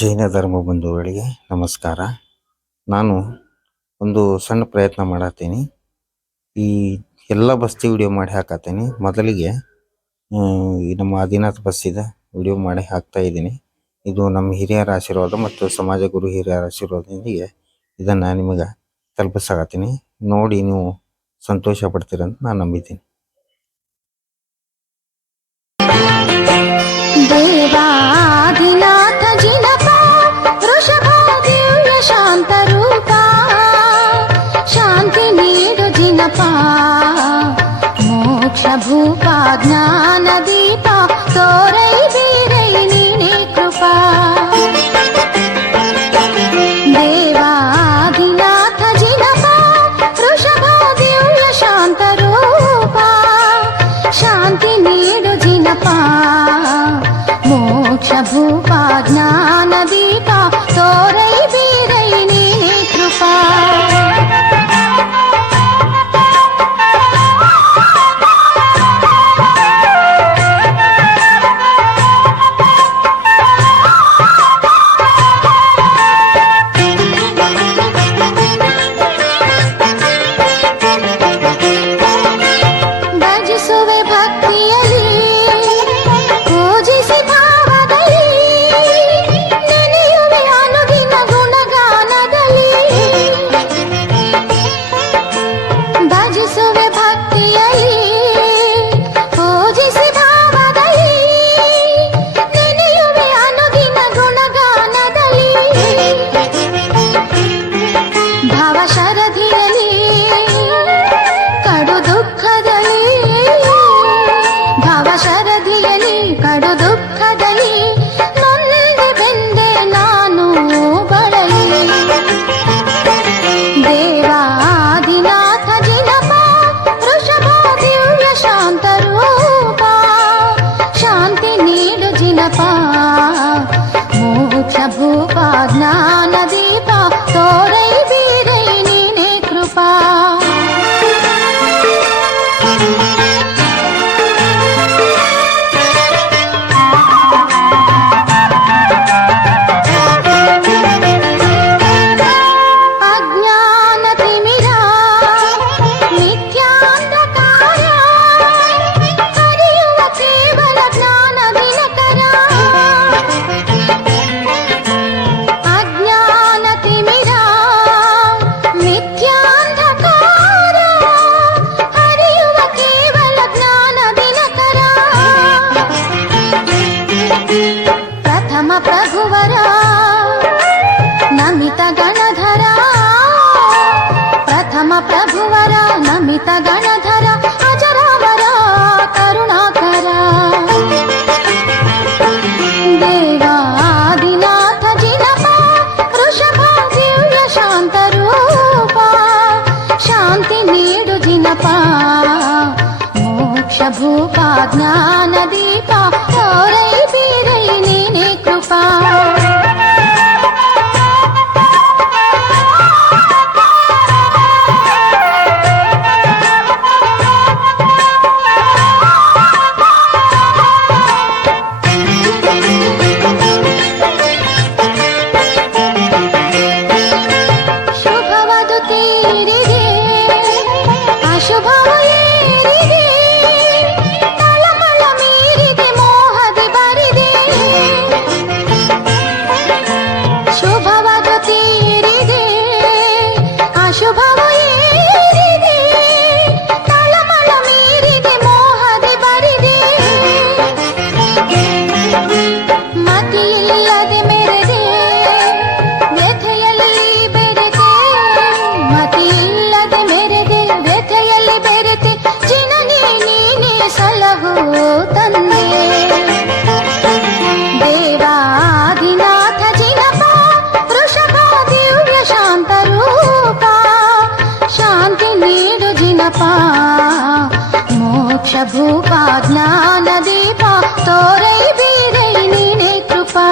ಜೈನ ಧರ್ಮ ಬಂಧುಗಳಿಗೆ ನಮಸ್ಕಾರ. ನಾನು ಒಂದು ಸಣ್ಣ ಪ್ರಯತ್ನ ಮಾಡತ್ತೀನಿ. ಈ ಎಲ್ಲ ಬಸ್ತಿ ವಿಡಿಯೋ ಮಾಡಿ ಹಾಕತ್ತೀನಿ. ಮೊದಲಿಗೆ ಈ ನಮ್ಮ ಆದಿನಾಥ್ ಬಸ್ಸಿದ ವಿಡಿಯೋ ಮಾಡಿ ಹಾಕ್ತಾ ಇದ್ದೀನಿ. ಇದು ನಮ್ಮ ಹಿರಿಯರ ಆಶೀರ್ವಾದ ಮತ್ತು ಸಮಾಜ ಗುರು ಹಿರಿಯರ ಆಶೀರ್ವಾದದೊಂದಿಗೆ ಇದನ್ನು ನಿಮಗೆ ತಲುಪಿಸಾಕತ್ತೀನಿ. ನೋಡಿ ನೀವು ಸಂತೋಷ ಪಡ್ತೀರಂತ ನಾನು ನಂಬಿದ್ದೀನಿ. ದೇವಾದಿನಾಥ ಜಿನಪ ವೃಷಭ ದಿವ್ಯ ಶಾಂತ ರೂಪ ಶಾಂತಿ ನೀಡು ಜಿನಪ ಮೋಕ್ಷ ಭೂಪ ಜ್ಞಾನ ದೀಪ ತೋರೈ ಬೀರೈ ನೀನೇ ಕೃಪಾ. ದೇವಾದಿನಾಥ ಜಿನಪ ವೃಷಭ ದಿವ್ಯ ಶಾಂತ ರೂಪ ಶಾಂತಿ ನೀಡು ಜಿನಪ ಮೋಕ್ಷ ಭೂಪ ಜ್ಞಾನ ದೀಪ ತೋರೈ ಬೀರೈ ನೀನೇ ಕೃಪಾ. ಭಜಿಸುವೆ ಭಕ್ತಿಯಲ್ಲಿ ಪೂಜಿಸಿ ಭಾವದಲ್ಲಿ ನೆನೆಯುವೆ ಅನುದಿನ ಗುಣಗಾನದಲ್ಲಿ. ಭಜಿಸುವೆ ಭಕ್ತಿಯಲ್ಲಿ ಪೂಜಿಸಿ ಭಾವದಲ್ಲಿ ನೆನೆಯುವೆ ಅನುದಿನ ಗುಣಗಾನದಲ್ಲಿ. ಭಾವ ಶರಧಿಯಲ್ಲಿ ಕಡು ದುಃಖದಲ್ಲಿ ಭಾವ ಶರಧಿಯಲ್ಲಿ ಕಡು ದುಃಖದಲ್ಲಿ ನೊಂದೆ ಬೆಂದೆ ನಾನು ಬಳಲಿ. ದೇವಾದಿನಾಥ ಜಿನಪ ವೃಷಭ ದಿವ್ಯ ಶಾಂತ ರೂಪ ಶಾಂತಿ ನೀಡು ಜಿನಪ ಮೋಕ್ಷ ಭೂಪ ಜ್ಞಾನ ದೀಪ ತೋರೈ ಬೀರೈ ನೀನೇ ಕೃಪಾ. ಅಜ್ಞಾನ ತಿಮಿರ ಮಿಥ್ಯಾಂಧಕಾರ ಹರಿಯುವ ಕೇವಲ ಜ್ಞಾನ ದಿನಕರ. ಅಜ್ಞಾನ ತಿಮಿರ ಮಿಥ್ಯಾಂಧಕಾರ ಹರಿಯುವ ಕೇವಲ ಜ್ಞಾನ ದಿನಕರ. ಪ್ರಥಮ ಪ್ರಭುವರ ನಮಿತ ಗಣಧರ ಪ್ರಥಮ ಪ್ರಭುವರ ನಮಿತ ಗಣಧರ ಅಜರಾಮರ ಕರುಣಾಕರ. ದೇವಾದಿನಾಥ ಜಿನಪ ವೃಷಭ ದಿವ್ಯ ಶಾಂತ ರೂಪ ಶಾಂತಿ ನೀಡು ಜಿನಪ ಮೋಕ್ಷ ಭೂಪ ಜ್ಞಾನ ದೀಪ ತೋರೈ ಬೀರೈ ನೀನೇ ಕೃಪಾ. ಶುಭವದು ತೀರಿದೆ ಅಶುಭವು ಏರಿದೆ ತಳಮಳ ಮೀರಿದೆ ಮೋಹದಿ ಬರಿದೆ. ಶುಭವದು ತೀರಿದೆ ಅಶುಭವು ಏರಿದೆ ತಳಮಳ ಮೀರಿದೆ ಮೋಹದಿ ಬರಿದೆ. ಮತಿಯಿಲ್ಲದೆ ಮೆರೆದೆ ವ್ಯಥೆಯಲ್ಲಿ ಬೆರೆತೆ ಮತಿಯಿಲ್ಲದೆ ಮೆರೆದೆ ವ್ಯಥೆಯಲ್ಲಿ ಬೆರೆತೆ ಜಿನನಿ ನೀನೇ ಸಲಹು ತಂದೆ. ದೇವಾದಿನಾಥ ಜಿನಪ ವೃಷಭ ದಿವ್ಯ ಶಾಂತ ರೂಪ ಶಾಂತಿ ನೀಡು ಜಿನಪ ಮೋಕ್ಷ ಭೂಪ ಜ್ಞಾನ ದೀಪ ತೋರೈ ಬೀರೈ ನೀನೇ ಕೃಪಾ.